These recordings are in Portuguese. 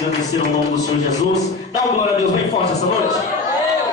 engrandecer o nome do Senhor Jesus. Dá uma glória a Deus bem forte essa noite.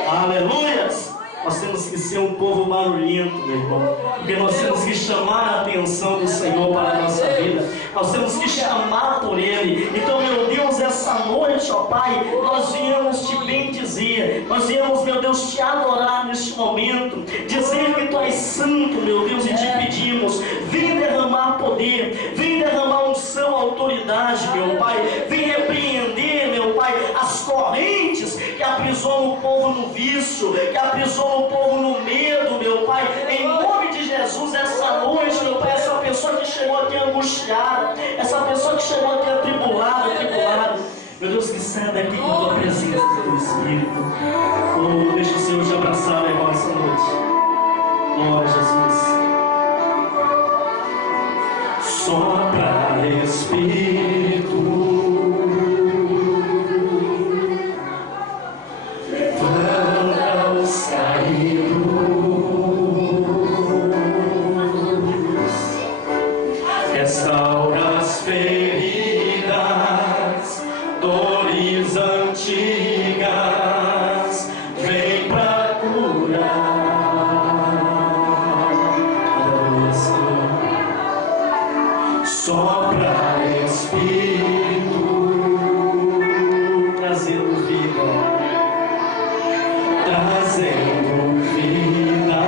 Aleluias! Nós temos que ser um povo barulhento, meu irmão, porque nós temos que chamar a atenção do Senhor para a nossa vida. Nós temos que chamar por Ele. Então, meu Deus, essa noite, ó Pai, nós viemos te bendizer. Nós viemos, meu Deus, te adorar neste momento, dizer que Tu és santo, meu Deus, e te pedimos, vem derramar poder, vem derramar unção, autoridade, meu Pai, vem repreender, meu Pai, as correntes que aprisionam o povo no vício, que aprisionam o povo no medo, meu Pai, em nome de Jesus. Essa noite, meu Pai, essa pessoa que chegou aqui angustiada, essa pessoa que chegou aqui atribulada, meu Deus, que saia daqui com Tua presença, Teu Espírito. Oh, deixa o Senhor te abraçar, meu irmão, essa noite. Glória a Jesus. Sopra, Espírito, levanta os caídos, restaura as feridas, dores antigas, vem pra curar. Sopra, Espírito, trazendo vida, trazendo vida.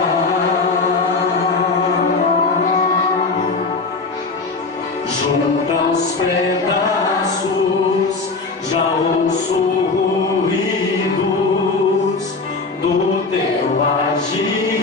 Junta os pedaços, já ouço ruídos do Teu agir.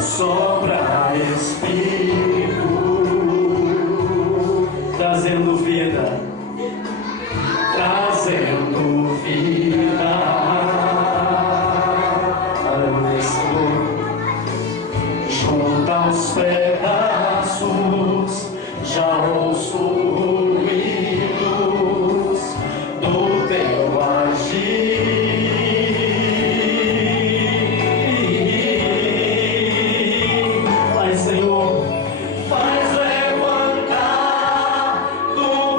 Sopra, Espírito, trazendo vida, trazendo vida. Aleluia, Senhor. Junta os pedaços, já ouço ruídos do Teu agir. Senhor, faz levantar do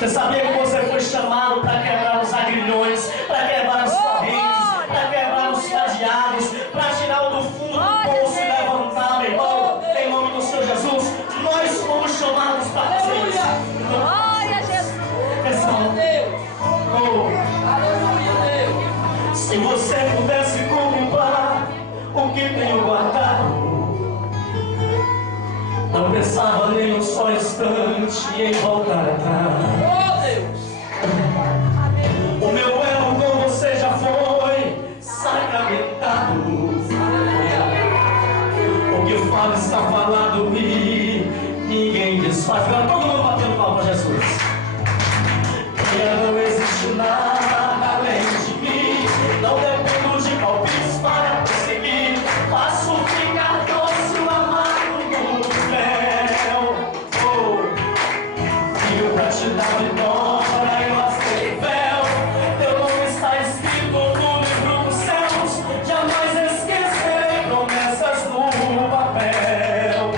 Você sabia que você foi chamado para quebrar os agrilhões, para quebrar as correntes, para quebrar os cadeados, para tirar o do fundo do poço e levantar, meu irmão, em nome do Senhor Jesus. Nós fomos chamados para fazer isso. Glória a Jesus. Pessoal, Aleluia, Deus. se você pudesse contemplar o que tenho guardado, não pensava nem um só instante em voltar atrás. Oh, Deus. O meu elo com você já foi sacramentado. O que fala está falado e ninguém desfaz. Agora todo mundo batendo palma para Jesus. E não existe nada além de mim. Não dependo de palpites para prosseguir. Faço ficar doce o amargo do mel. Filho pra te dar vitória, eu aceito o véu. Teu nome está escrito no livro dos céus. Jamais esquecerei promessas no papel.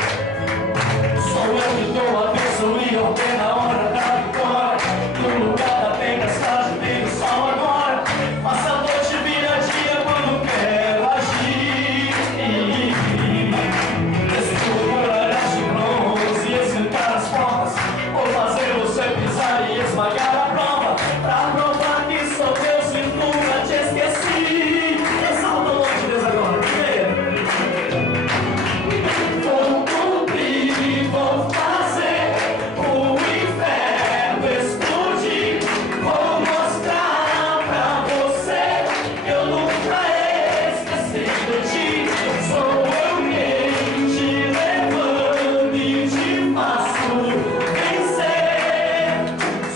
Sou eu que dou a bênção e ordeno a hora da vitória. No lugar da tempestade vem o sol agora. Passa a noite, vira dia quando quero agir. Estruturas de bronze e esquentar as portas. Vou fazer você pisar e esmagar a prova. Pra provar que sou Deus e nunca te esqueci. Exalta o nome de Deus agora. Vou cumprir, vou fazer o inferno explodir. Vou mostrar pra você que eu nunca esqueci de ti. Sou eu quem te levanto e te faço vencer.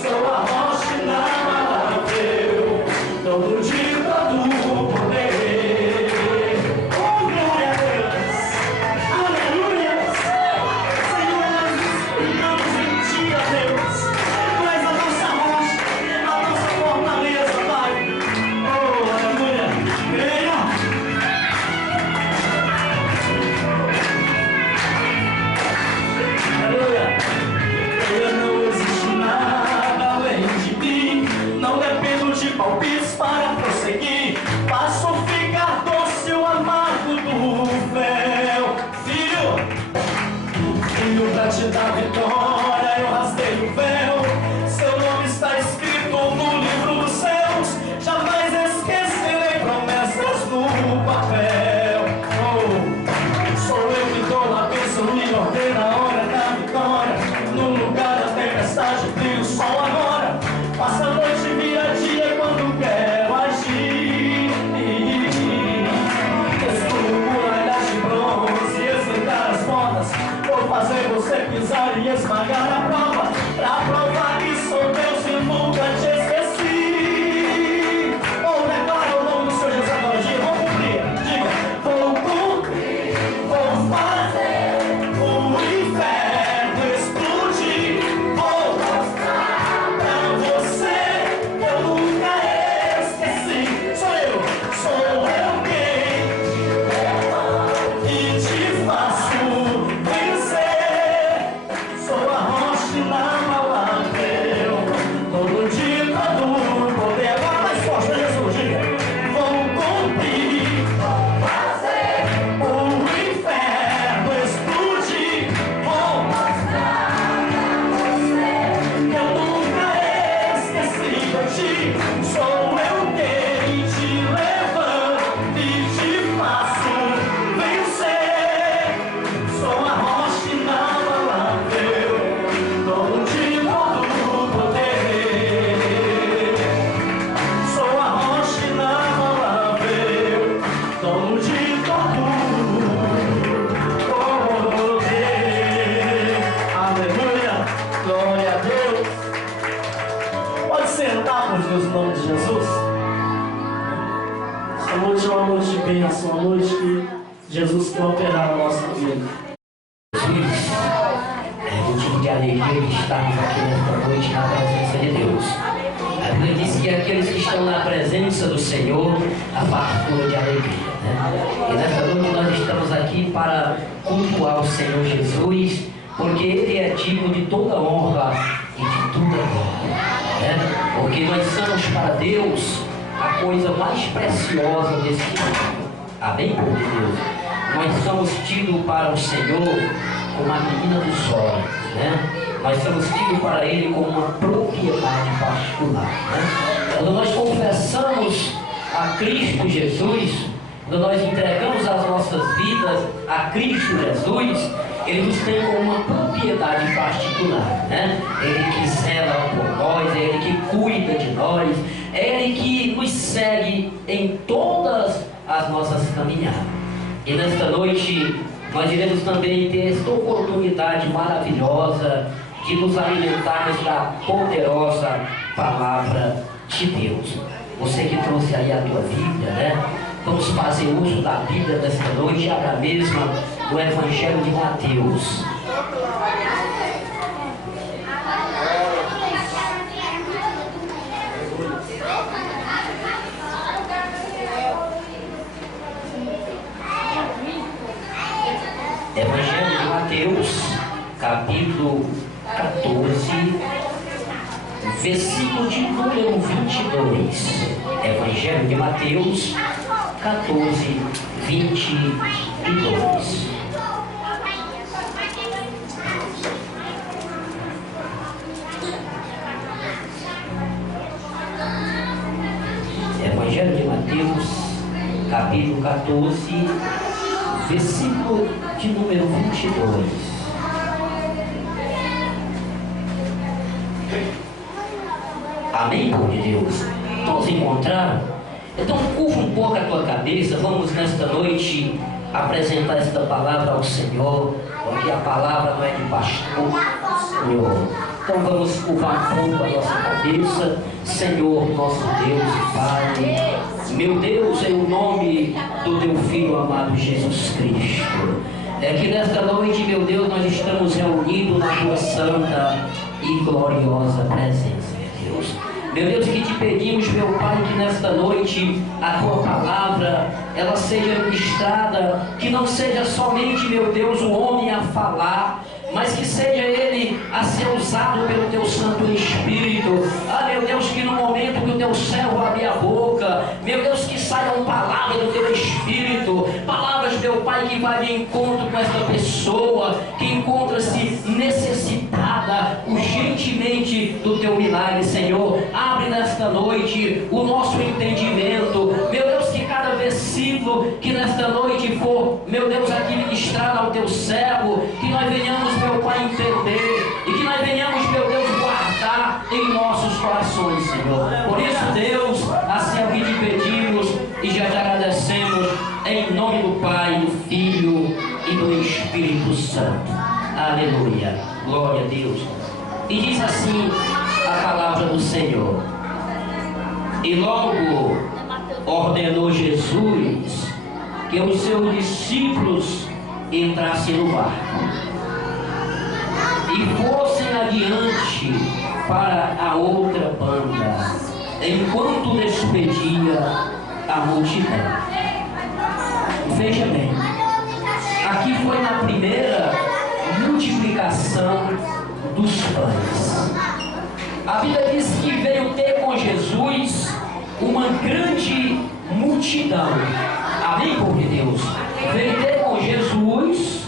Sou a rocha inabalável, todo dia todo poder. Oh, glória a Deus! Aleluia! Senhor, nós nos esperamos em Ti, ó Deus. Tu és a nossa rocha, a nossa fortaleza, Pai. Oh, aleluia! Creia! Aleluia! Creia, não existe nada além de mim. Não dependo de palpites para prosseguir. Faço ficar doce o amargo do véu. Filho, pra te dar vitória, eu rasguei o véu. Seu nome está escrito no livro dos céus. Jamais esquecerei promessas no papel. Sou eu que dou a bênção e ordeno a hora da vitória. No lugar da tempestade brilha o sol agora. Passa a noite e vira dia quando quero agir. Estruturas de bronze e esquentar as portas. Vou fazer você pisar e esmagar a prova. Pra provar que sou Deus e nunca te esqueci. Declara o nome do Senhor Jesus agora. Diga, vou cumprir. Diga, vou cumprir. Vou fazer o inferno explodir. Vou mostrar pra você que eu nunca esqueci. Sou eu quem te levanto e te faço vencer. Sou a rocha inabalável, todo dia, todo poder. Agora mais forte, né, Jesus? Diga, vou cumprir, vou fazer o inferno explodir. Vou mostrar pra você que eu nunca esqueci de ti. Sou eu quem te levanto e te faço vencer. Sou a rocha inabalável, todo dia, todo poder. Sou a rocha inabalável, todo dia, todo poder. Aleluia, glória a Deus. Pode sentar, por Deus, em nome de Jesus. Essa noite é uma noite de bênção, uma noite que Jesus quer operar na nossa vida. É motivo de alegria de estarmos aqui nesta noite na presença de Deus. A Bíblia diz que aqueles que estão na presença do Senhor, a fartura de alegria. E nesta noite nós estamos aqui para cultuar o Senhor Jesus, porque Ele é digno de toda honra e de toda glória, né? Porque nós somos para Deus a coisa mais preciosa desse mundo. Amém, povo de Deus? Nós somos tidos para o Senhor como a menina dos olhos, né? Nós somos tidos para Ele como uma propriedade particular, né? Quando nós confessamos a Cristo Jesus, quando nós entregamos as nossas vidas a Cristo Jesus, Ele nos tem como uma propriedade particular, né? Ele que zela por nós, é Ele que cuida de nós, é Ele que nos segue em todas as nossas caminhadas. E nesta noite nós iremos também ter esta oportunidade maravilhosa de nos alimentarmos da poderosa palavra de Deus. Você que trouxe aí a tua Bíblia, né? Vamos fazer uso da Bíblia desta noite, abra a mesma do Evangelho de Mateus. Evangelho de Mateus, capítulo 14, versículo de número 22. Evangelho de Mateus 14, 22. Evangelho de Mateus, capítulo 14, versículo de número 22. Amém, povo de Deus? Todos encontraram? Então curva um pouco a tua cabeça. Vamos nesta noite apresentar esta palavra ao Senhor, porque a palavra não é de pastor, Senhor. Então vamos curvar um pouco a nossa cabeça. Senhor, nosso Deus e Pai, meu Deus, em nome do teu Filho amado Jesus Cristo, é que nesta noite, meu Deus, nós estamos reunidos na tua santa e gloriosa presença, meu Deus. Meu Deus, que te pedimos, meu Pai, que nesta noite a tua palavra, ela seja ministrada, que não seja somente, meu Deus, o homem a falar, mas que seja ele a ser usado pelo teu Santo Espírito. Ah, meu Deus, que no momento que o teu servo abrir a boca, meu Deus, que saiam palavras do teu Espírito, palavras, meu Pai, que vai de encontro com esta pessoa, que encontra-se necessitada urgentemente do teu milagre, Senhor. Abre nesta noite o nosso entendimento, meu Deus, que cada versículo que nesta noite for, meu Deus, aqui ministrado ao teu servo, que nós venhamos, meu Pai, entender, e que nós venhamos, meu Deus, guardar em nossos corações, Senhor. Por isso, Deus, assim é o que te pedimos e já te agradecemos, em nome do Pai, do Filho e do Espírito Santo. Aleluia, glória a Deus. E diz assim a palavra do Senhor: e logo ordenou Jesus que os seus discípulos entrassem no barco e fossem adiante para a outra banda, enquanto despedia a multidão. Veja bem, aqui foi na primeira multiplicação dos pães. A Bíblia diz que veio ter com Jesus uma grande multidão. Amém, povo de Deus? Veio ter com Jesus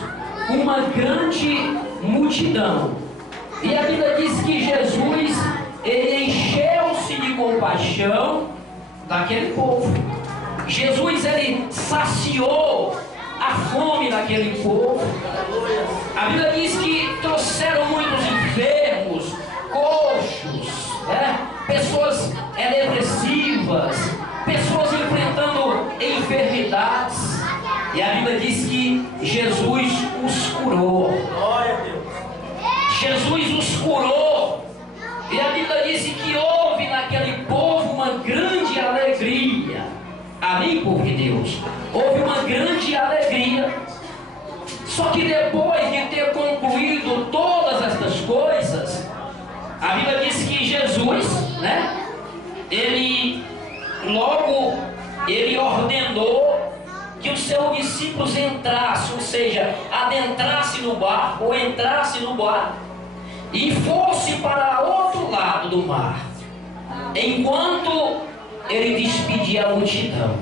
uma grande multidão. E a Bíblia diz que Jesus, ele encheu-se de compaixão daquele povo. Jesus, ele saciou a fome daquele povo. A Bíblia diz que trouxeram muitos enfermos, coxos, né? Pessoas depressivas, pessoas enfrentando enfermidades. E a Bíblia diz que Jesus os curou. Jesus os curou. E a Bíblia diz que houve naquele povo uma grande alegria. Amém, povo de Deus? Houve uma grande alegria. Só que depois de ter concluído todas estas coisas, a Bíblia diz que Jesus, né? Ele ordenou que os seus discípulos entrassem, ou seja, adentrassem no barco, ou entrassem no barco, e fosse para outro lado do mar, enquanto ele despedia a multidão.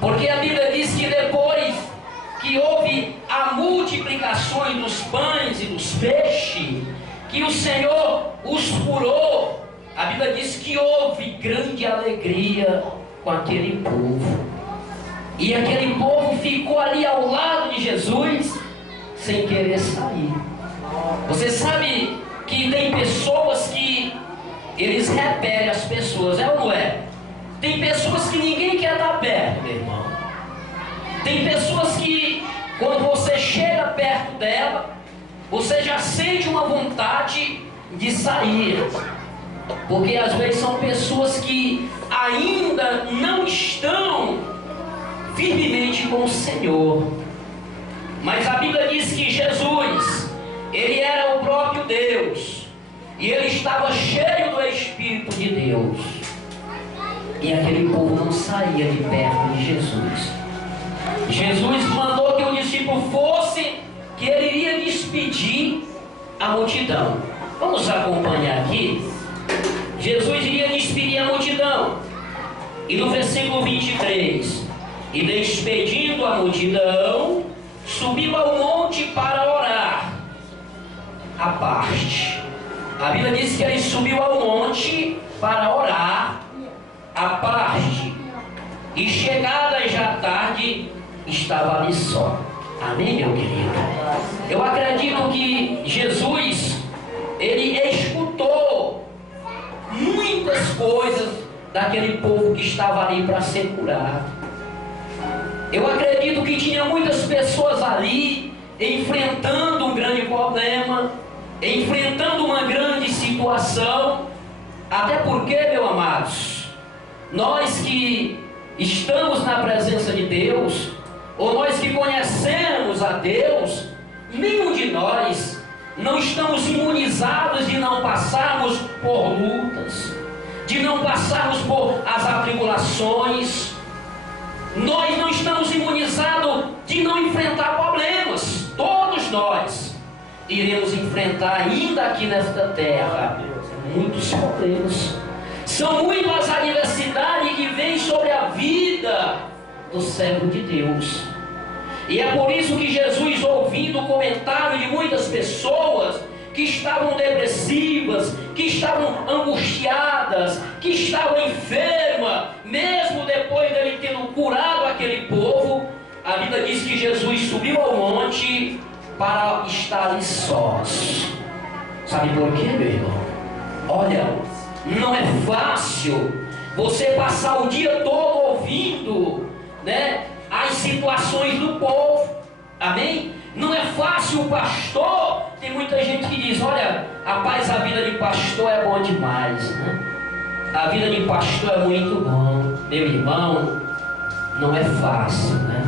Porque a Bíblia diz que depois que houve a multiplicação dos pães e dos peixes, que o Senhor os curou, a Bíblia diz que houve grande alegria com aquele povo. E aquele povo ficou ali ao lado de Jesus, sem querer sair. Você sabe que tem pessoas que eles repelem as pessoas, é ou não é? Tem pessoas que ninguém quer estar perto, meu irmão. Tem pessoas que, quando você chega perto dela, você já sente uma vontade de sair. Porque às vezes são pessoas que ainda não estão firmemente com o Senhor. Mas a Bíblia diz que Jesus, ele era o próprio Deus, e ele estava cheio do Espírito de Deus. E aquele povo não saía de perto de Jesus. Jesus mandou que o discípulo fosse, que ele iria despedir a multidão. Vamos acompanhar aqui. Jesus iria despedir a multidão. E no versículo 23, e despedindo a multidão, subiu ao monte para orar à parte. A Bíblia diz que ele subiu ao monte para orar à parte. E chegada já tarde, estava ali só. Amém, meu querido? Eu acredito que Jesus, ele escutou muitas coisas daquele povo que estava ali para ser curado. Eu acredito que tinha muitas pessoas ali enfrentando um grande problema, enfrentando uma grande situação. Até porque, meus amados, nós que estamos na presença de Deus, ou nós que conhecemos a Deus, nenhum de nós não estamos imunizados de não passarmos por lutas, de não passarmos por as atribulações. Nós não estamos imunizados de não enfrentar problemas. Todos nós iremos enfrentar ainda aqui nesta terra muitos problemas. São muitas as adversidades que vêm sobre a vida do servo de Deus. E é por isso que Jesus, ouvindo o comentário de muitas pessoas que estavam depressivas, que estavam angustiadas, que estavam enfermas, mesmo depois dele tendo curado aquele povo, a Bíblia diz que Jesus subiu ao monte para estar ali sós. Sabe por quê, meu irmão? Olha, não é fácil você passar o dia todo ouvindo, né, as situações do povo. Amém? Não é fácil o pastor. Tem muita gente que diz: olha, rapaz, a vida de pastor é bom demais, né? A vida de pastor é muito bom. Meu irmão, não é fácil, né?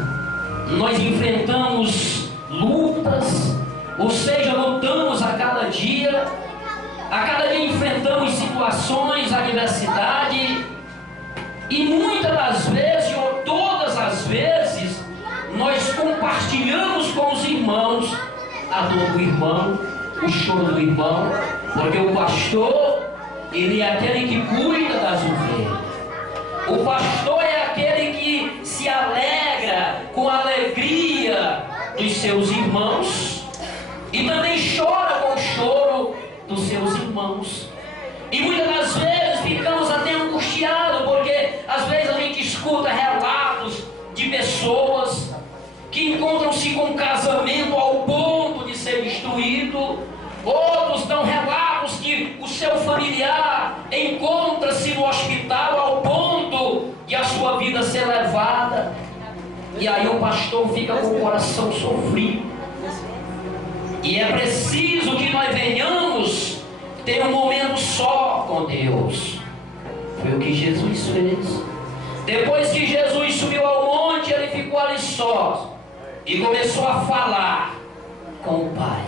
Nós enfrentamos lutas, ou seja, lutamos a cada dia enfrentamos situações, adversidade, e muitas das vezes, ou todas as vezes, nós compartilhamos com os irmãos a dor do irmão, o choro do irmão, porque o pastor, ele é aquele que cuida das ovelhas. O pastor é aquele que se alegra com a alegria dos seus irmãos e também chora com o choro dos seus irmãos. E muitas das vezes ficamos até angustiados, porque às vezes a gente escuta relatos de pessoas que encontram-se com casamento ao ponto de ser destruído. Outros dão relatos que o seu familiar encontra-se no hospital ao ponto de a sua vida ser levada. E aí o pastor fica com o coração sofrido. E é preciso que nós venhamos ter um momento só com Deus. Foi o que Jesus fez. Depois que Jesus subiu ao monte, ele ficou ali só e começou a falar com o Pai.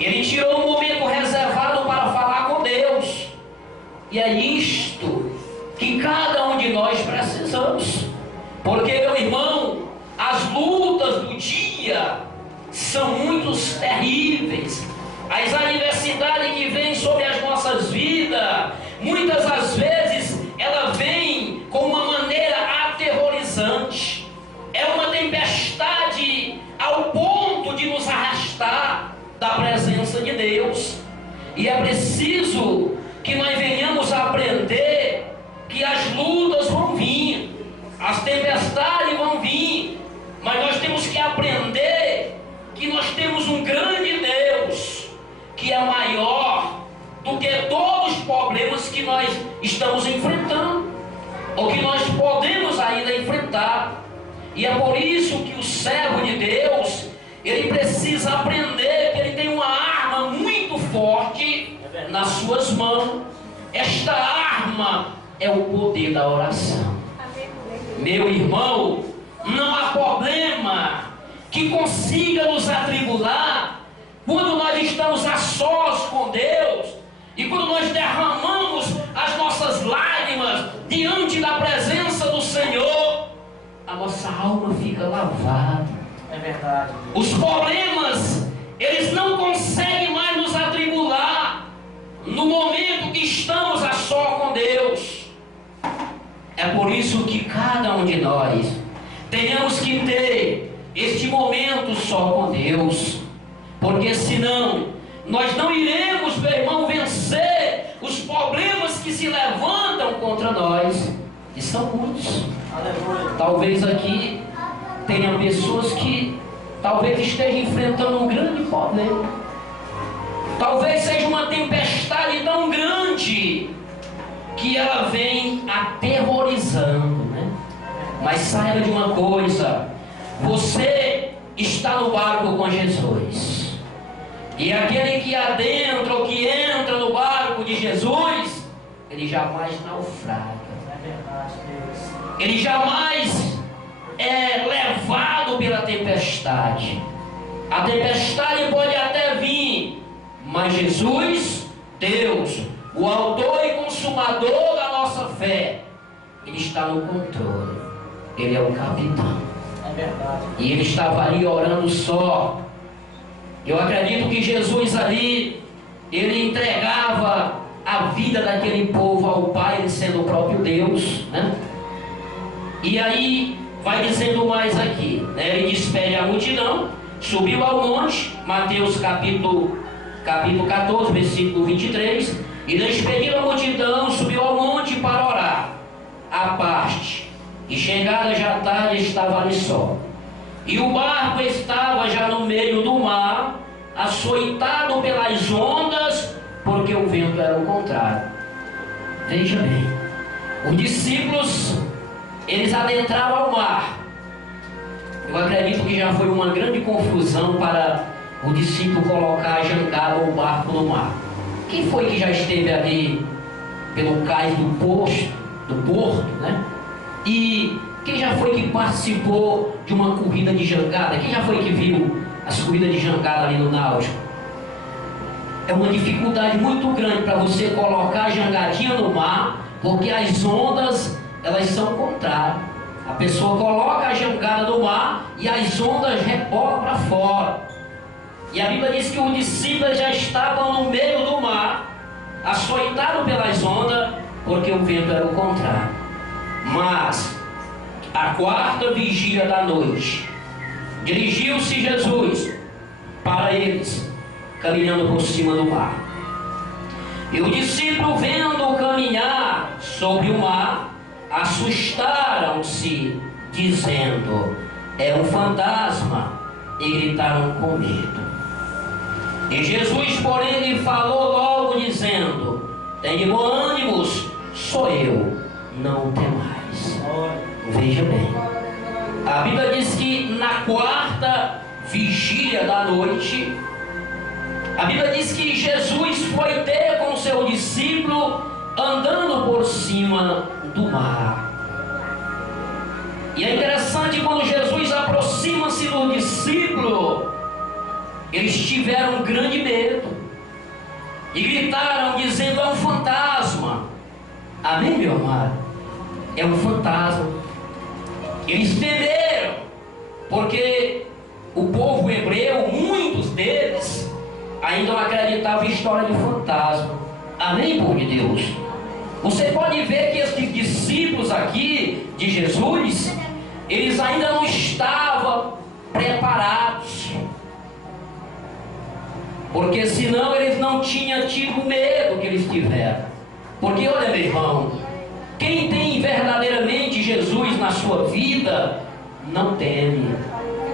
Ele tirou um momento reservado para falar com Deus. E é isto que cada um de nós precisamos. Porque, meu irmão, as lutas do dia são muito terríveis. as adversidades que vêm sobre as nossas vidas, muitas das vezes ela vem com uma maneira aterrorizante. É uma tempestade ao ponto de nos arrastar da presença de Deus. E é preciso que nós venhamos a aprender que as lutas vão vir, as tempestades vão vir, mas nós temos que aprender que nós temos um grande Deus, que é maior do que todos os problemas que nós estamos enfrentando, ou que nós podemos ainda enfrentar. E é por isso que o servo de Deus, ele precisa aprender que ele tem uma arma muito forte nas suas mãos. Esta arma é o poder da oração. Meu irmão, não há problema que consiga nos atribular quando nós estamos a sós com Deus e quando nós derramamos as nossas lágrimas diante da presença do Senhor, a nossa alma fica lavada. É verdade. Os problemas, eles não conseguem mais nos atribular no momento que estamos a só com Deus. É por isso que cada um de nós tenhamos que ter este momento só com Deus, porque senão nós não iremos, meu irmão, vencer os problemas que se levantam contra nós, e são muitos. Aleluia. Talvez aqui tenha pessoas que talvez estejam enfrentando um grande problema, talvez seja uma tempestade tão grande que ela vem aterrorizando, né? Mas saiba de uma coisa: você está no barco com Jesus, e aquele que adentra ou que entra no barco de Jesus, ele jamais naufraga. É verdade, Deus. Ele jamais é levado pela tempestade. A tempestade pode até vir, mas Jesus, Deus, o autor e consumador da nossa fé, ele está no controle. Ele é o capitão. É verdade. E ele estava ali orando só. Eu acredito que Jesus ali, ele entregava a vida daquele povo ao Pai, ele sendo o próprio Deus, né? E aí vai dizendo mais aqui, né? Ele despede a multidão, subiu ao monte, Mateus capítulo 14, versículo 23, e despedindo a multidão, subiu ao monte para orar à parte, e chegada já a tarde estava ali só, e o barco estava já no meio do mar, açoitado pelas ondas, porque o vento era o contrário. Veja bem, os discípulos, eles adentraram ao mar. Eu acredito que já foi uma grande confusão para o discípulo colocar a jangada ou o barco no mar. Quem foi que já esteve ali pelo cais do porto, né? E quem já foi que participou de uma corrida de jangada? Quem já foi que viu as corridas de jangada ali no náutico? É uma dificuldade muito grande para você colocar a jangadinha no mar, porque as ondas, elas são contrárias. A pessoa coloca a jangada no mar e as ondas rebolam para fora. E a Bíblia diz que os discípulos já estavam no meio do mar, açoitados pelas ondas, porque o vento era o contrário. Mas, a quarta vigília da noite, dirigiu-se Jesus para eles, caminhando por cima do mar. E o discípulo, vendo-o caminhar sobre o mar, assustaram-se, dizendo: é um fantasma, e gritaram com medo. E Jesus, porém, lhe falou logo, dizendo: tem bom ânimo, sou eu, não temais. Veja bem, a Bíblia diz que na quarta vigília da noite, a Bíblia diz que Jesus foi ter com seu discípulo andando por cima do mar. E é interessante, quando Jesus aproxima-se do discípulo, eles tiveram um grande medo e gritaram dizendo: é um fantasma. Amém, meu amado? É um fantasma. Eles temeram, porque o povo hebreu, muitos deles, ainda não acreditavam em história de fantasma. Amém, povo de Deus? Você pode ver que esses discípulos aqui de Jesus, eles ainda não estavam preparados, porque senão eles não tinham tido o medo que eles tiveram. Porque olha, meu irmão, quem tem verdadeiramente Jesus na sua vida não teme.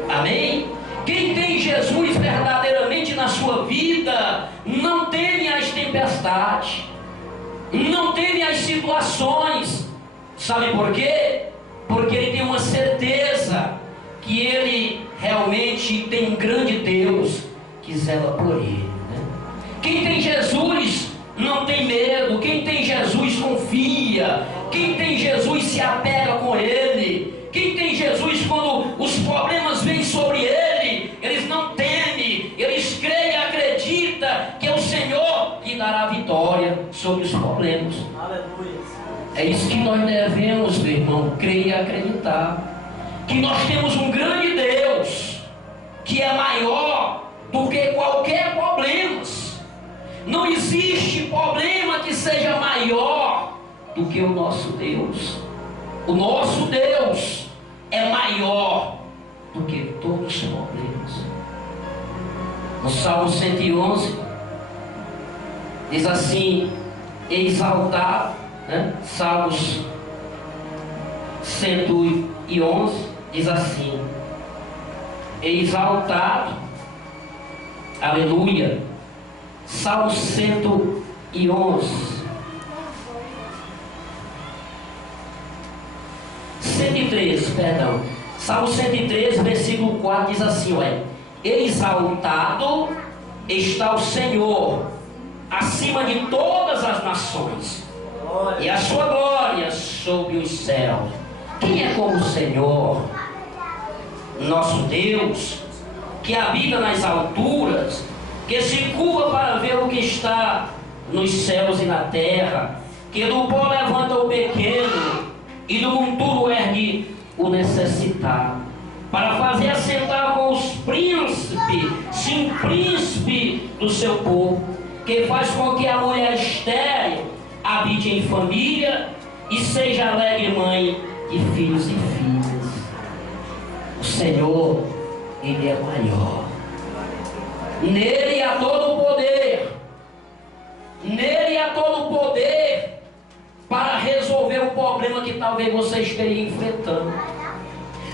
Amém? Quem tem Jesus verdadeiramente na sua vida não teme as tempestades, não teme as situações. Sabe por quê? Porque ele tem uma certeza que ele realmente tem um grande Deus que zela por ele, né? Quem tem Jesus não tem medo. Quem tem Jesus confia. Quem tem Jesus se apega com ele. Quem tem Jesus, quando os problemas vêm sobre ele, eles não temem, eles creem e acreditam que é o Senhor que dará vitória sobre os problemas. Aleluia. É isso que nós devemos, meu irmão, crer e acreditar. Que nós temos um grande Deus, que é maior do que qualquer problema. Não existe problema que seja maior do que o nosso Deus. O nosso Deus é maior do que todos os problemas. No Salmo 111 diz assim: exaltado, né? Salmos 111 diz assim: exaltado, aleluia. Salmo 103, perdão. Salmo 103, versículo 4 diz assim: olha, exaltado está o Senhor acima de todas as nações, e a sua glória sobre os céus. Quem é como o Senhor, nosso Deus, que habita nas alturas, que se curva para ver o que está nos céus e na terra, que do pó levanta o pequeno e do monturo ergue o necessitado, para fazer assentar com os príncipes, sim, príncipe do seu povo, que faz com que a mulher estéril habite em família e seja alegre mãe de filhos e filhas. O Senhor, Ele é maior. Nele há todo o poder. Nele há todo o poder para resolver o problema que talvez você esteja enfrentando.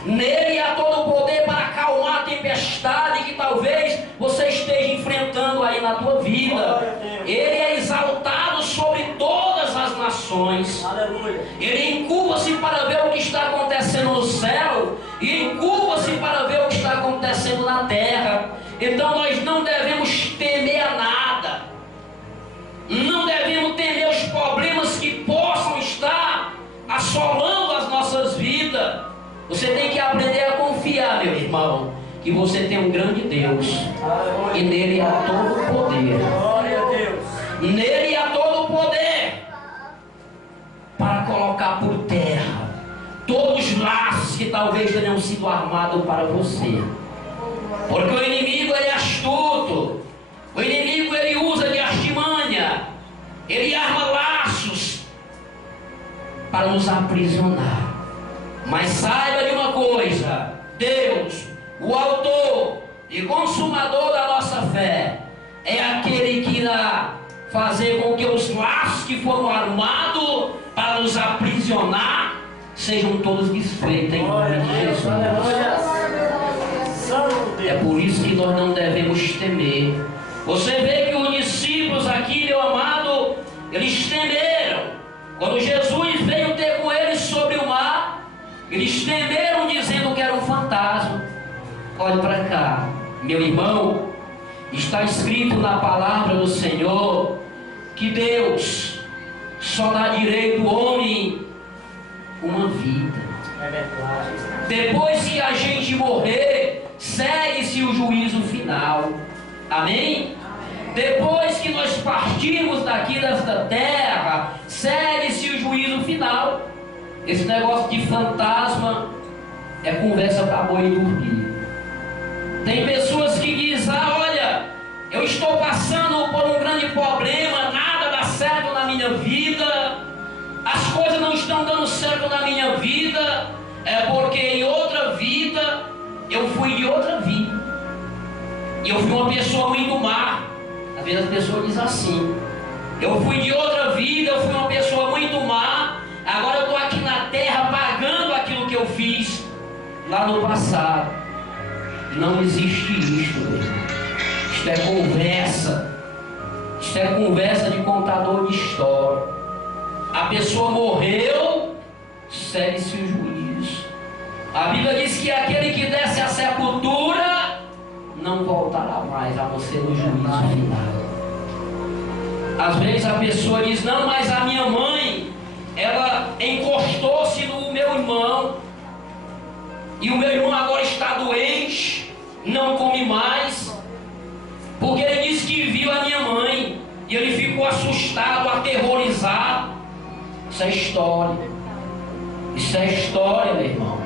Nele há todo o poder para acalmar a tempestade que talvez você esteja enfrentando aí na tua vida. Ele é exaltado sobre todas as nações. Aleluia. Ele encurva-se para ver o que está acontecendo no céu e encurva-se para ver o que está acontecendo na terra. Então nós não devemos temer a nada. Não devemos temer os problemas que possam estar assolando as nossas vidas. Você tem que aprender a confiar, meu irmão, que você tem um grande Deus. E nele há todo o poder. Glória a Deus. Nele há todo o poder para colocar por terra todos os laços que talvez tenham sido armados para você. Porque o inimigo, ele é astuto. O inimigo, ele usa de artimanha. Ele arma laços para nos aprisionar. Mas saiba de uma coisa: Deus, o autor e consumador da nossa fé, é aquele que irá fazer com que os laços que foram armados para nos aprisionar sejam todos desfeitos em nome de Jesus. É por isso que nós não devemos temer. Você vê que os discípulos aqui, meu amado, eles temeram. Quando Jesus veio ter com eles sobre o mar, eles temeram dizendo que era um fantasma. Olhe para cá, meu irmão, está escrito na palavra do Senhor que Deus só dá direito ao homem uma vida. É verdade. Depois que a gente morrer, segue-se o juízo final. Amém? Depois que nós partirmos daqui desta terra, segue-se o juízo final. Esse negócio de fantasma é conversa para boi dormir. Tem pessoas que dizem: olha, eu estou passando por um grande problema, nada dá certo na minha vida, as coisas não estão dando certo na minha vida, é porque em outra vida eu fui de outra vida, e eu fui uma pessoa muito má. Às vezes as pessoas dizem assim: eu fui de outra vida, eu fui uma pessoa muito má, agora eu estou aqui na terra pagando aquilo que eu fiz lá no passado. Não existe isto, meu irmão. Isto é conversa. Isto é conversa de contador de história. A pessoa morreu, segue-se o juízo. A Bíblia diz que aquele que desce à sepultura não voltará mais, a não ser no juízo final. Às vezes a pessoa diz: não, mas a minha mãe, ela encostou-se no meu irmão, e o meu irmão agora está doente, não come mais, porque ele disse que viu a minha mãe, e ele ficou assustado, aterrorizado. Isso é história. Isso é história, meu irmão.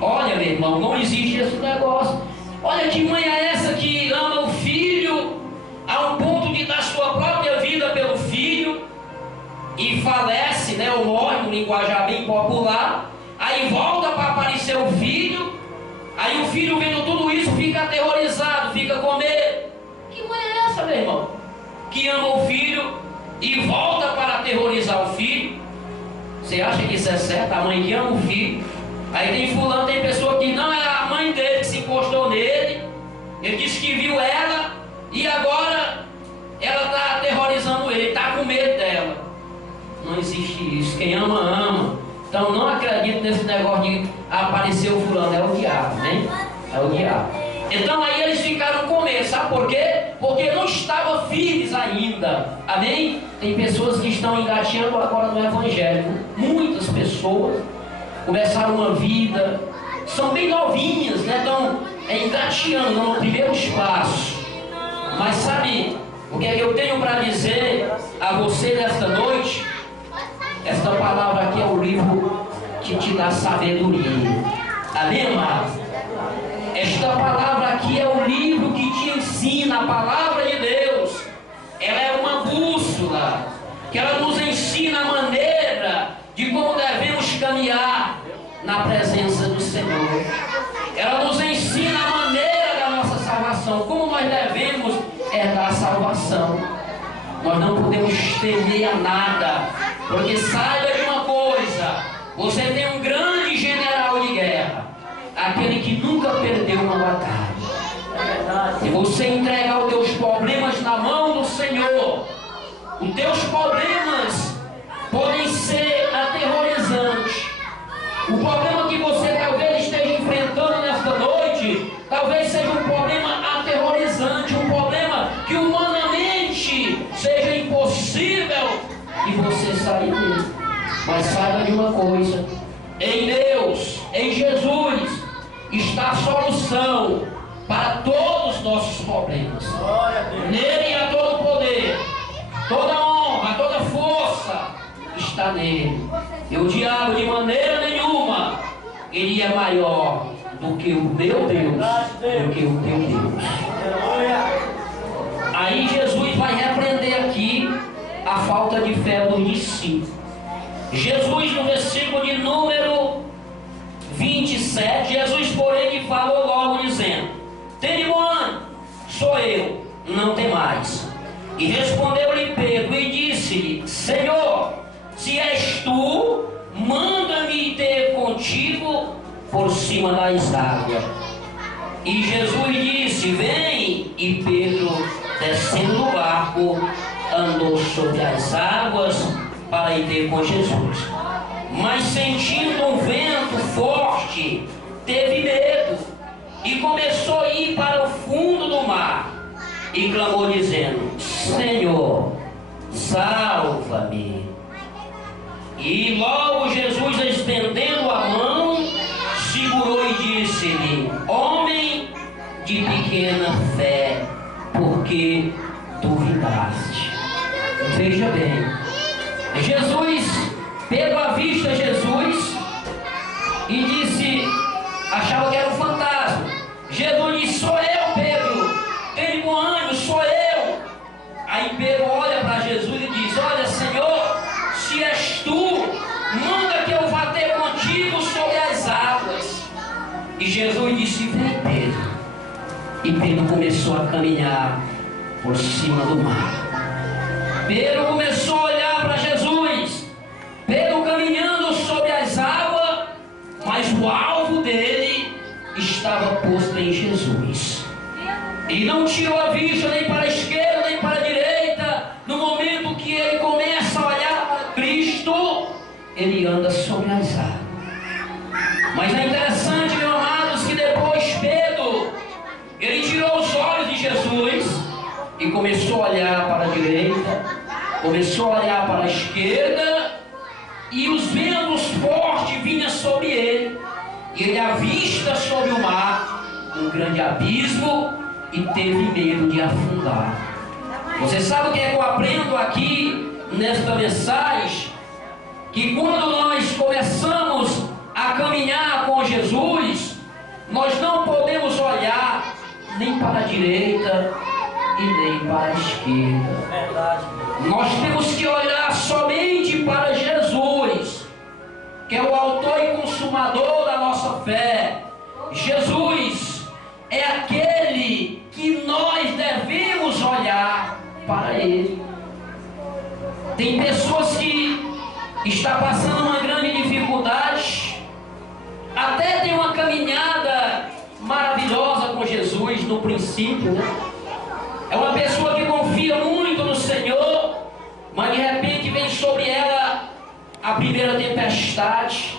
Olha, meu irmão, não existe esse negócio. Olha que mãe é essa que ama o filho a um ponto de dar sua própria vida pelo filho e falece, né, ou morre, no linguajar bem popular. Aí volta para aparecer o filho. Aí o filho, vendo tudo isso, fica aterrorizado, fica com medo. Que mãe é essa, meu irmão? Que ama o filho e volta para aterrorizar o filho. Você acha que isso é certo? A mãe que ama o filho. Aí tem fulano, tem pessoa que não, é a mãe dele que se encostou nele. Ele disse que viu ela e agora ela está aterrorizando ele, está com medo dela. Não existe isso. Quem ama, ama. Então não acredito nesse negócio de aparecer o fulano. É o diabo, né? É o diabo. Então aí eles ficaram com medo. Sabe por quê? Porque não estavam firmes ainda. Amém? Tem pessoas que estão engateando agora no Evangelho. Muitas pessoas começaram uma vida, são bem novinhas, né? Estão engateando no primeiro passo. Mas sabe o que é que eu tenho para dizer a você nesta noite? Esta palavra aqui é o livro que te dá sabedoria. Amém, amado? Esta palavra aqui é o livro que te ensina a palavra de Deus. Ela é uma bússola que ela nos ensina a maneira de como devemos caminhar na presença do Senhor. Ela nos ensina a maneira da nossa salvação, como nós devemos herdar a salvação. Nós não podemos temer a nada, porque saiba de uma coisa: você tem um grande general de guerra, aquele que nunca perdeu uma batalha. Se você entregar os teus problemas na mão do Senhor, os teus problemas podem ser aterrorizantes. O problema que você talvez esteja enfrentando nesta noite, talvez seja um problema aterrorizante, um problema que humanamente seja impossível de você sair dele. Mas saiba de uma coisa: em Deus, em Jesus, está a solução para todos os nossos problemas. Nele há todo o poder, toda a honra, toda a força está nele. E o diabo, de maneira nenhuma, ele é maior do que o meu Deus, do que o teu Deus. Aí Jesus vai repreender aqui a falta de fé dos discípulos. Jesus, no versículo de número 27, Jesus, porém, lhe falou logo dizendo: tende bom ânimo, sou eu, não tem mais. E respondeu-lhe Pedro e disse-lhe: Senhor, se és tu, manda-me ter contigo por cima das águas. E Jesus disse: vem. E Pedro, descendo do barco, andou sobre as águas para ir ter com Jesus. Mas sentindo um vento forte, teve medo e começou a ir para o fundo do mar e clamou dizendo: Senhor, salva-me. E logo Jesus, estendendo a mão, segurou e disse-lhe: homem de pequena fé, por que duvidaste? Veja bem, Jesus, Pedro avista Jesus e disse, achava que era um fantasma. Jesus disse: sou eu, Pedro, tem bom ânimo, sou eu. e disse: vem, Pedro. E Pedro começou a caminhar por cima do mar. Pedro começou a olhar para Jesus. Pedro caminhando sobre as águas, mas o alvo dele estava posto em Jesus. E não tirou a vista nem para a esquerda nem para a direita. No momento que ele começa a olhar para Cristo, ele anda sobre as águas. Mas é interessante, meus amados, que depois Pedro, ele tirou os olhos de Jesus e começou a olhar para a direita, começou a olhar para a esquerda, e os ventos fortes vinham sobre ele. E ele avista sobre o mar um grande abismo e teve medo de afundar. Você sabe o que é que eu aprendo aqui nesta mensagem? Que quando nós começamos a caminhar com Jesus, nós não podemos olhar nem para a direita e nem para a esquerda. Verdade. Nós temos que olhar somente para Jesus, que é o autor e consumador da nossa fé. Jesus é aquele que nós devemos olhar para Ele. Tem pessoas que estão passando uma grande dificuldade, até tem uma caminhada maravilhosa com Jesus no princípio, né? É uma pessoa que confia muito no Senhor, mas de repente vem sobre ela a primeira tempestade,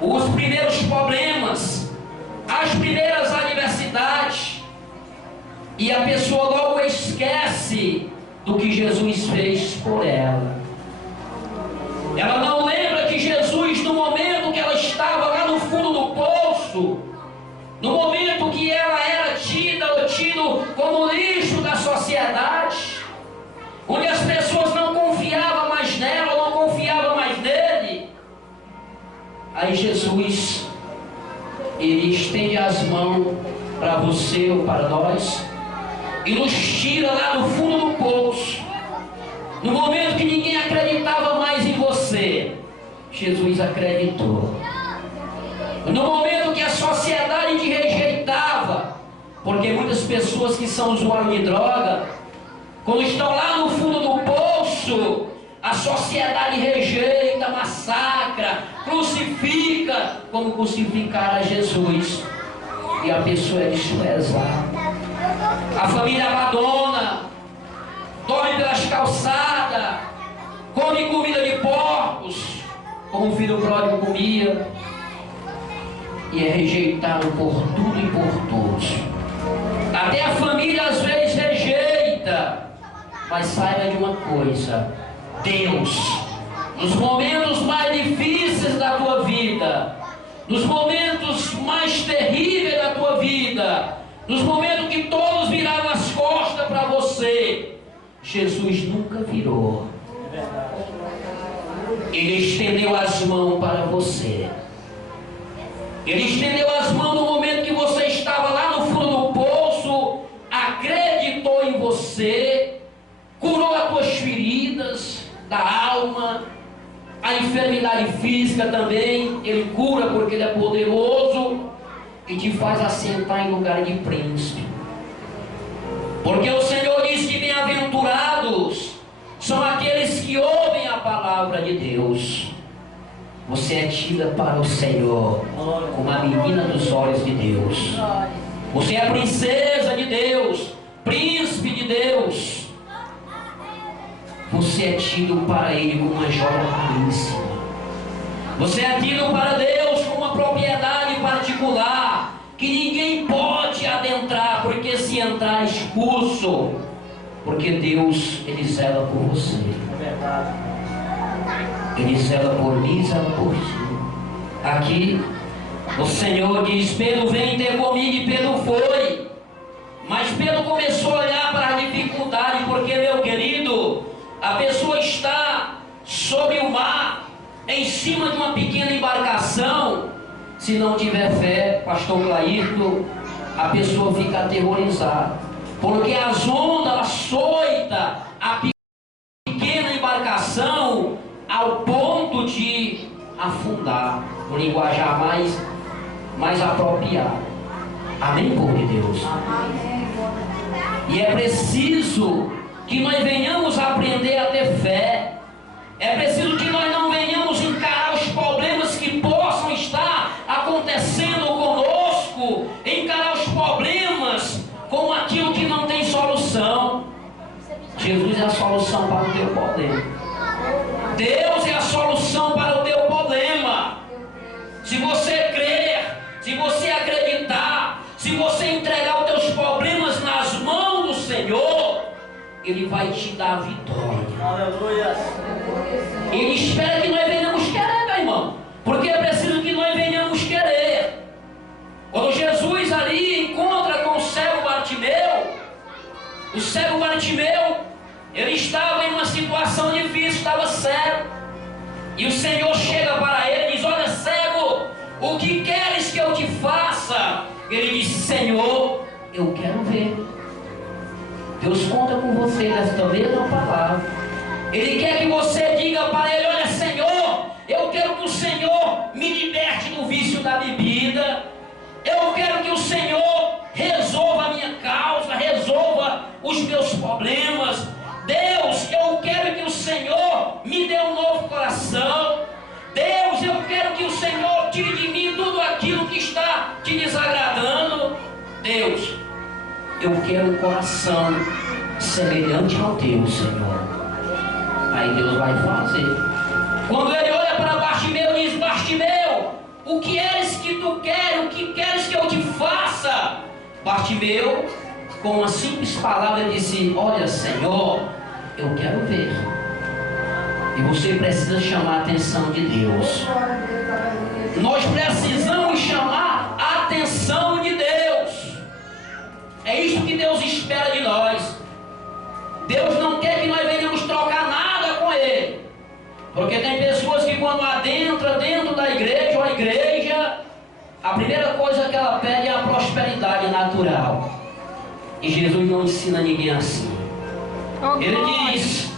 os primeiros problemas, as primeiras adversidades, e a pessoa logo esquece do que Jesus fez por ela. Ela não lembra que Jesus, no momento que ela estava lá no fundo do poço, no momento que ela era tida ou tido como lixo da sociedade, onde as pessoas não confiavam mais nela, não confiavam mais nele, aí Jesus, ele estende as mãos para você ou para nós e nos tira lá do fundo do poço. No momento que ninguém acreditava mais em você, Jesus acreditou. No momento que a sociedade te rejeitava, porque muitas pessoas que são usuários de droga, quando estão lá no fundo do poço, a sociedade rejeita, massacra, crucifica, como crucificaram a Jesus, e a pessoa é desprezada. A família abandona, dorme pelas calçadas, come comida de porcos, como o filho pródigo comia, e é rejeitado por tudo e por todos. Até a família às vezes rejeita, mas saiba de uma coisa: Deus, nos momentos mais difíceis da tua vida, nos momentos mais terríveis da tua vida, nos momentos que todos viraram as costas para você, Jesus nunca virou. Ele estendeu as mãos para você. Ele estendeu as mãos no momento que você estava lá no fundo do poço, acreditou em você, curou as tuas feridas da alma, a enfermidade física também, Ele cura porque Ele é poderoso e te faz assentar em lugar de príncipe. Porque o Senhor diz que bem-aventurados são aqueles que ouvem a palavra de Deus. Você é tida para o Senhor como a menina dos olhos de Deus. Você é princesa de Deus, príncipe de Deus. Você é tido para Ele como uma joia raríssima. Você é tido para Deus como uma propriedade particular, que ninguém pode adentrar, porque se entrar é expulso. Porque Deus, Ele zela por você. É verdade. Ele zela por mim, zela por ti. Aqui, o Senhor diz: Pedro, vem ter comigo, e Pedro foi. Mas Pedro começou a olhar para a dificuldade, porque, meu querido, a pessoa está sobre o mar, em cima de uma pequena embarcação. Se não tiver fé, pastor Clairton, a pessoa fica aterrorizada, porque as ondas açoitam a pequena embarcação ao ponto de afundar. No linguajar mais mais apropriada. Amém, povo de Deus? E é preciso que nós venhamos a aprender a ter fé. É preciso que nós não venhamos encarar os problemas que possam estar acontecendo conosco, encarar os problemas como aquilo que não tem solução. Jesus é a solução para o teu problema. Deus é a solução para o teu problema. Se você crer, se você acreditar, se você entregar os teus problemas nas mãos do Senhor, Ele vai te dar a vitória. Aleluia. Ele espera que nós venhamos querer, meu irmão, porque é preciso que nós venhamos querer. Quando Jesus ali encontra com o cego Bartimeu, ele estava em uma situação difícil, estava cego. E o Senhor chega para ele e diz: olha, cego, o que queres que eu te faça? Ele disse: Senhor, eu quero ver. Deus conta com você nesta mesma palavra. Ele quer que você diga para Ele: olha, Senhor, eu quero que o Senhor me liberte do vício da bebida. Eu quero que o Senhor resolva a minha causa, resolva os meus problemas. Deus, eu quero que o Senhor me dê um novo coração. Deus, eu quero que o Senhor tire de mim tudo aquilo que está te desagradando. Deus, eu quero um coração semelhante ao teu, Senhor. Aí Deus vai fazer. Quando ele olha para Bartimeu e diz: Bartimeu, o que és que tu queres? O que queres que eu te faça? Bartimeu, com uma simples palavra, disse: olha, Senhor, eu quero ver. E você precisa chamar a atenção de Deus. Nós precisamos chamar a atenção de Deus. É isso que Deus espera de nós. Deus não quer que nós venhamos trocar nada com Ele. Porque tem pessoas que quando adentra dentro da igreja ou a igreja, a primeira coisa que ela pede é a prosperidade natural. E Jesus não ensina ninguém assim. Ele diz: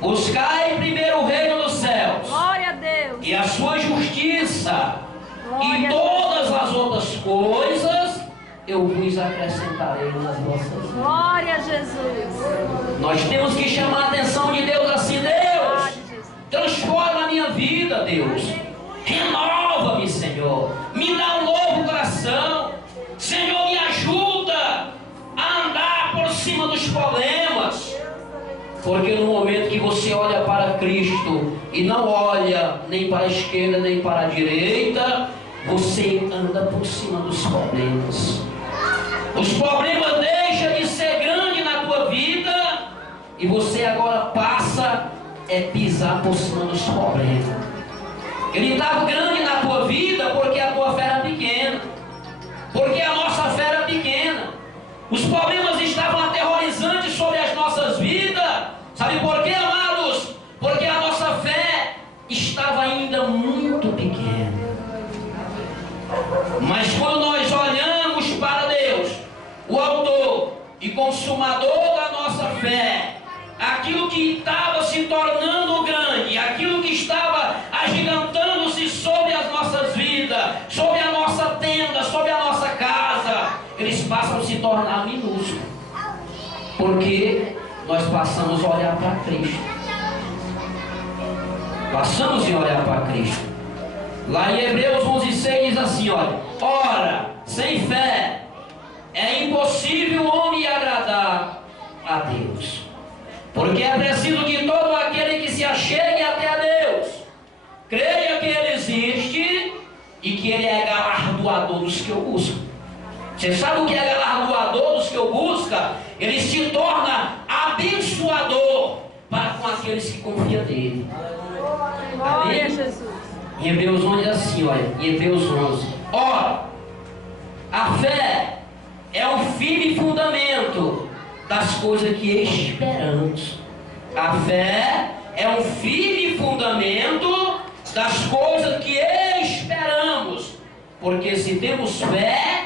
buscai primeiro o reino dos céus. Glória a Deus. E a sua justiça. Glória E a todas as outras coisas eu vos acrescentarei nas vossas vidas. Glória a Jesus. Nós temos que chamar a atenção de Deus assim: Deus, transforma a minha vida, Deus. Renova-me, Senhor. Me dá um novo coração. Senhor, me ajuda a andar por cima dos problemas. Porque no momento que você olha para Cristo e não olha nem para a esquerda nem para a direita, você anda por cima dos problemas. Os problemas deixam de ser grande na tua vida e você agora passa a pisar por cima dos problemas. Ele estava grande na tua vida porque a tua fé era pequena. Porque a nossa fé era pequena. Os problemas estavam aterrorizantes sobre as nossas vidas. Sabe por quê, amados? Porque a nossa fé estava ainda muito pequena. Mas quando nós olhamos para Deus, o autor e consumador da nossa fé, aquilo que estava se tornando grande, aquilo que estava agigantando-se sobre as nossas vidas, sobre a nossa tenda, sobre a nossa casa, eles passam a se tornar minúsculos. Porque nós passamos a olhar para Cristo. Passamos a olhar para Cristo. Lá em Hebreus 11:6 diz assim: olha, ora, sem fé é impossível o homem agradar a Deus. Porque é preciso que todo aquele que se achegue até a Deus creia que Ele existe e que Ele é galardoador dos que o buscam. Você sabe o que é galardoador dos que o buscam? Ele se torna abençoador para com aqueles que confiam nele. Glória a Jesus. Em Hebreus 11 diz assim, olha, em Hebreus 11: ora, a fé é o firme fundamento das coisas que esperamos. A fé é um firme fundamento das coisas que esperamos. Porque se temos fé,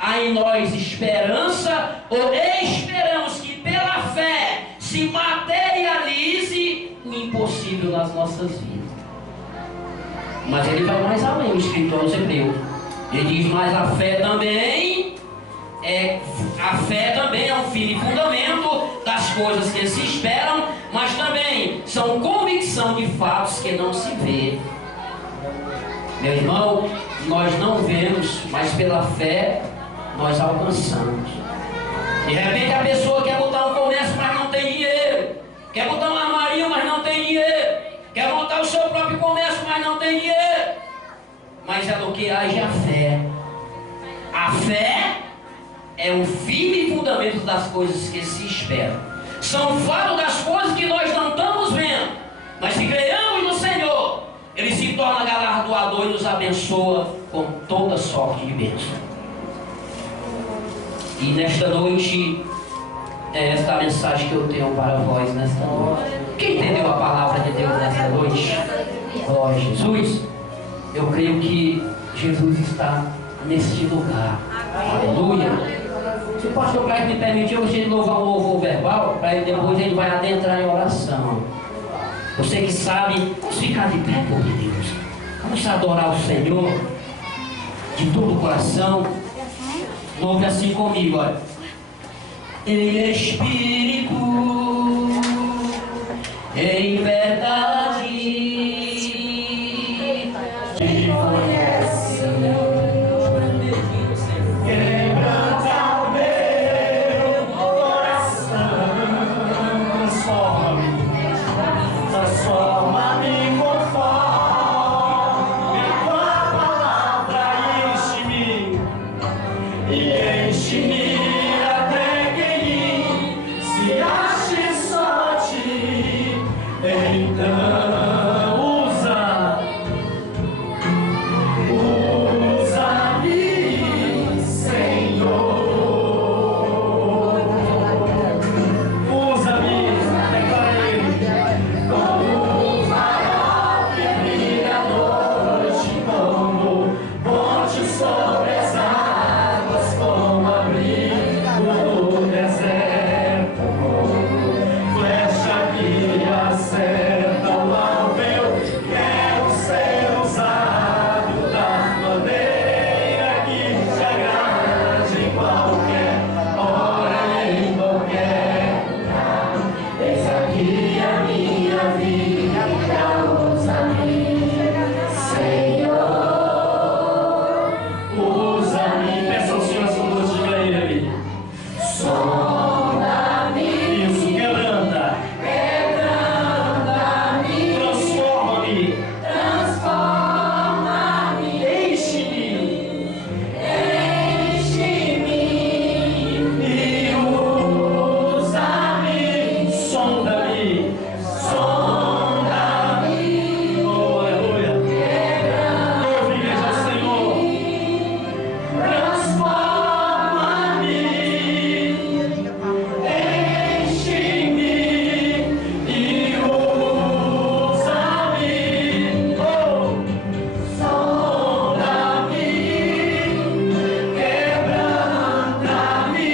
há em nós esperança, ou esperamos que pela fé se materialize o impossível nas nossas vidas. Mas ele vai mais além, o escritor aos Hebreus. Ele diz, mas a fé também é um firme fundamento das coisas que se esperam, mas também são convicção de fatos que não se vê. Meu irmão, nós não vemos, mas pela fé nós alcançamos. De repente a pessoa quer botar um comércio, mas não tem dinheiro. Quer botar uma armaria, mas não tem dinheiro. Quer montar o seu próprio comércio, mas não tem dinheiro. Mas é do que age a fé. A fé é o firme fundamento das coisas que se esperam. São fato das coisas que nós não estamos vendo. Mas se creamos no Senhor, Ele se torna galardoador e nos abençoa com toda sorte de bênção. E nesta noite, é esta a mensagem que eu tenho para vós nesta noite. Quem entendeu a palavra de Deus nesta noite? Glória a Jesus. Eu creio que Jesus está neste lugar. Aleluia. Se o pastor Caio me permitir, eu gostaria de louvar um louvor verbal, para ele depois ele vai adentrar em oração. Você que sabe, ficar de pé, povo de Deus. Vamos adorar o Senhor de todo o coração. Louve assim comigo, olha. Em espírito, em verdade, te conhece. Quebranta meu coração, transforma-me conforme tua palavra, enche-me. E enche-me até que se ache só ti. Então usa-me, Senhor. Usa-me, declara Ele, como um farol que brilha à noite, como ponte sobre as águas, como abrigo no deserto, flecha que acerta o alvo. Eu quero ser usado da maneira que te agrade, em qualquer hora e em qualquer lugar. Eis aqui a minha vida, usa-me, Senhor. Usa-me, peça ao Senhor essa noite, diga a Ele. Sonda-me. Isso, quebranta. Quebranta-me. Transforma-me. Transforma-me. Enche-me. Enche-me. E usa-me. Sonda-me. Sonda-me. Oh, aleluia. Louve, igreja ao Senhor. Transforma-me, enche-me e usa-me. Oh, sonda-me, quebranta-me,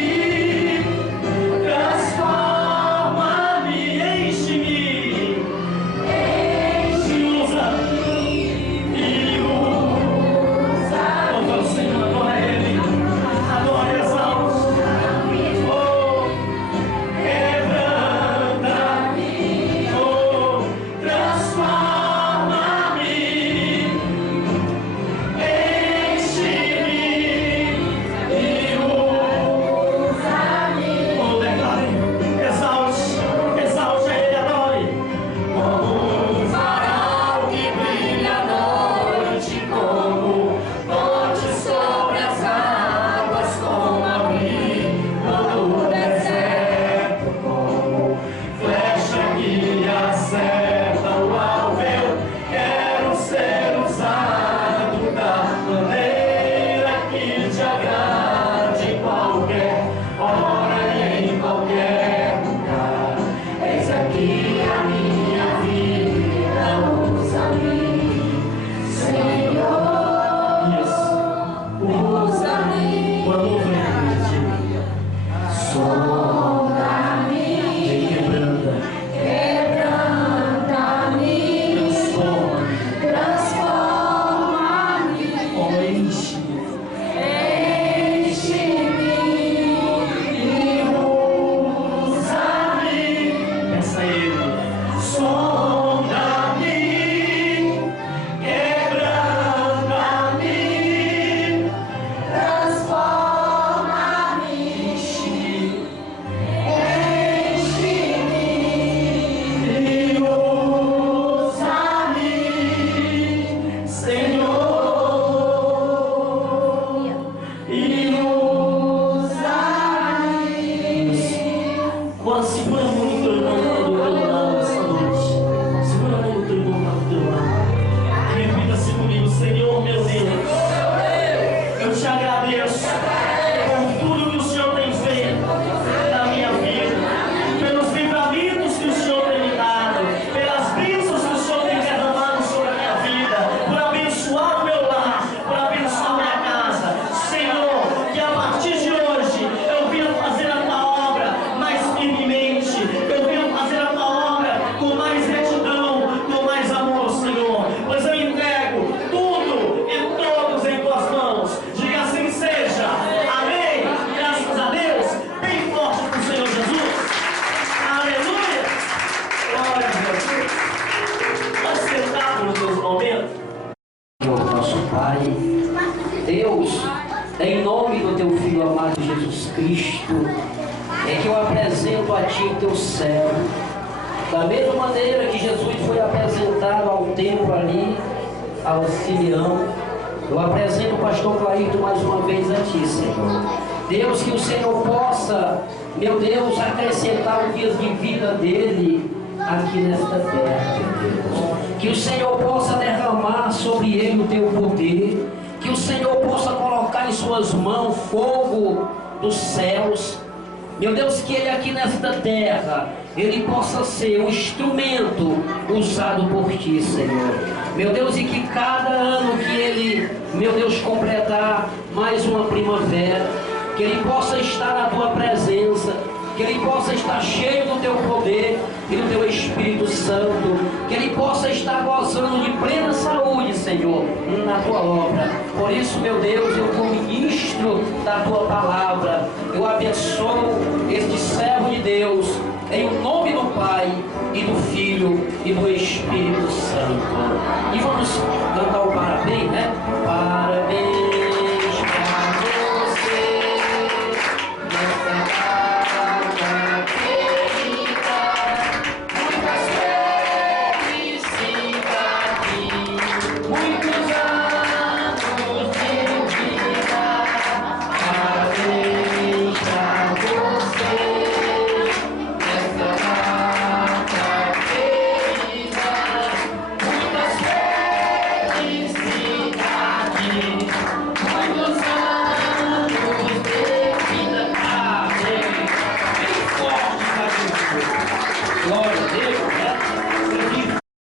transforma-me, enche-me, usa-me e usa-me. Louva o Senhor, adora Ele, adora e exalte. Oh, quebranta-me, oh, transforma-me, enche-me e usa-me. Oh, declare, exalte, exalte a Ele, adore. Como um farol que brilha à noite, como ponte sobre as águas, como abrigo no deserto, como flecha que acerta o alvo. Eu quero ser usado da maneira que te agrade, em qualquer hora e em qualquer lugar. Eis aqui a minha vida, usa-me, Senhor. Isso. Usa-me. Boa noite, sonda-me, quebranta, quebranta-me, transforma-me, oh, enche-me, em nome do teu Filho amado Jesus Cristo, é que eu apresento a ti o teu servo. Da mesma maneira que Jesus foi apresentado ao templo ali, ao Simeão, eu apresento o pastor Clairton mais uma vez a ti, Senhor. Deus, que o Senhor possa, meu Deus, acrescentar os dias de vida dele aqui nesta terra, meu Deus. Que o Senhor possa derramar sobre ele o teu poder. Que o Senhor possa colocar em suas mãos fogo dos céus. Meu Deus, que ele aqui nesta terra, ele possa ser um instrumento usado por ti, Senhor. Meu Deus, e que cada ano que ele, meu Deus, completar mais uma primavera, que ele possa estar na tua presença, que ele possa estar cheio do teu poder e do teu Espírito Santo, que ele possa estar gozando de plena saúde, Senhor, na tua obra. Por isso, meu Deus, eu como ministro da tua palavra, eu abençoo este servo de Deus, em o nome do Pai, e do Filho, e do Espírito Santo. E vamos cantar o parabéns, né? Parabéns.